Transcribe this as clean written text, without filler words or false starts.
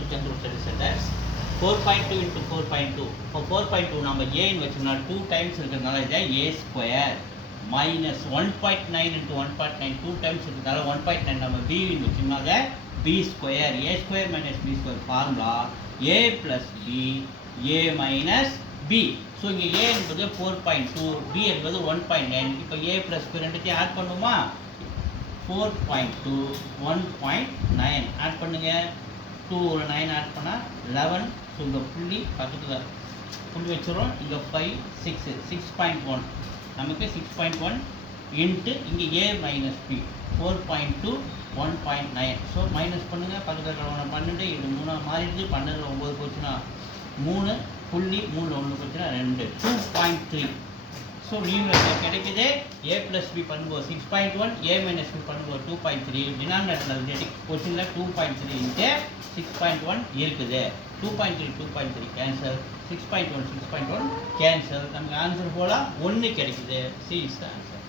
to general studies centers. 4.2 into 4.2. For 4.2 நம்ம a ன்னு வச்சோம்னா 2 times இருக்கிறதுனால இதை a square minus 1.9 into 1.9 2 times இருக்கிறதுனால 1.9 நம்ம b ன்னு வச்சோம்னா அதை b square a square minus b square formula a plus b a minus b. So இங்கே a என்பது 4.2 b என்பது 1.9. இப்போ a plus b ரெண்டுத்தையும் ஆட் பண்ணுமா? 4.2 1.9 ஆட் பண்ணுங்க. 2 ஒரு 9 ஆட் பண்ணால் 11. ஸோ இந்த புள்ளி பக்கத்தில் புள்ளி வச்சுருவோம். இங்கே 5 6 6.1 நமக்கு 6.1 இன்ட்டு இங்கே a minus b 4.2 1.9. So minus பண்ணுங்கள். பக்கத்தில் 12 இது 3 மாறிடுது. 12 9 போச்சுன்னா 3 புள்ளி 3 1 போச்சுன்னா 2 2.3. ஸோ நியூமரேட்டர் கிடைக்குது. a ப்ளஸ் பி பண்ணும்போது 6.1 a மைனஸ் பி பண்ணும்போது 2.3. டினாமினேட்டரில் கொஸ்டினில் 2.3 இன்ட்டு 6.1 இருக்குது. 2.3 2.3 கேன்சல். 6.1 6.1 கேன்சல். நமக்கு ஆன்சர் போல் 1 கிடைக்குது. C is the answer.